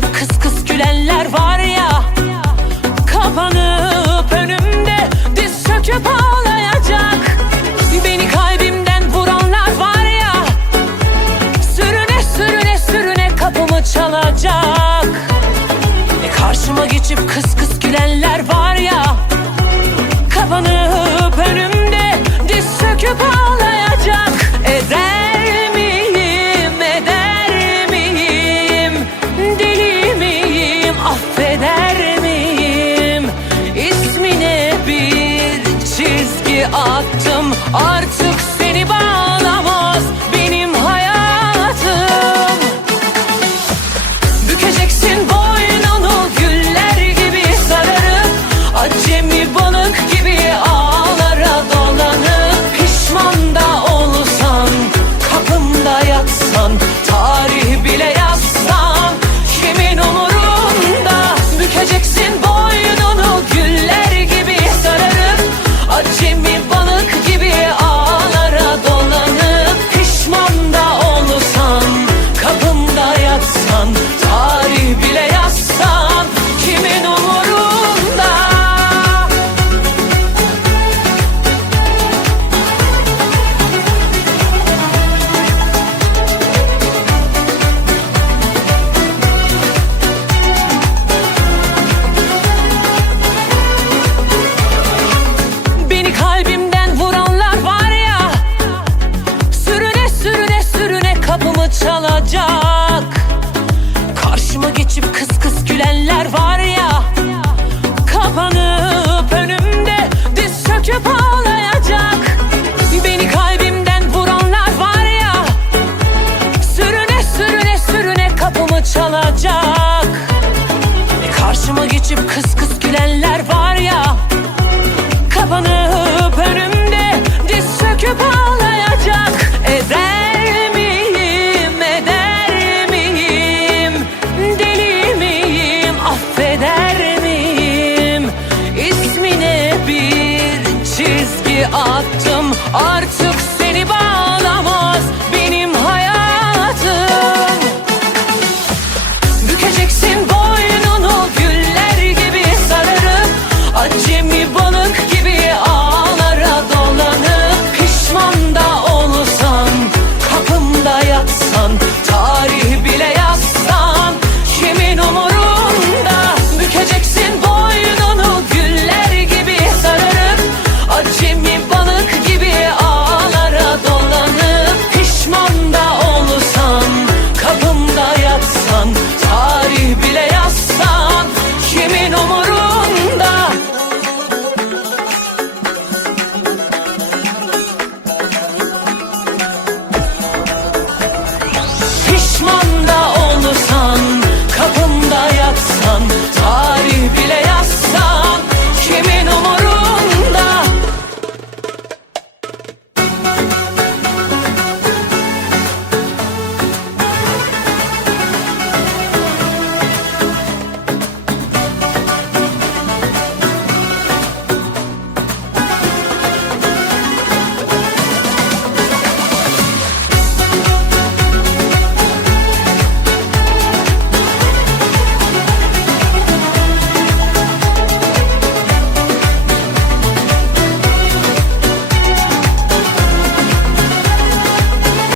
cause artık attım. Artık seni bağ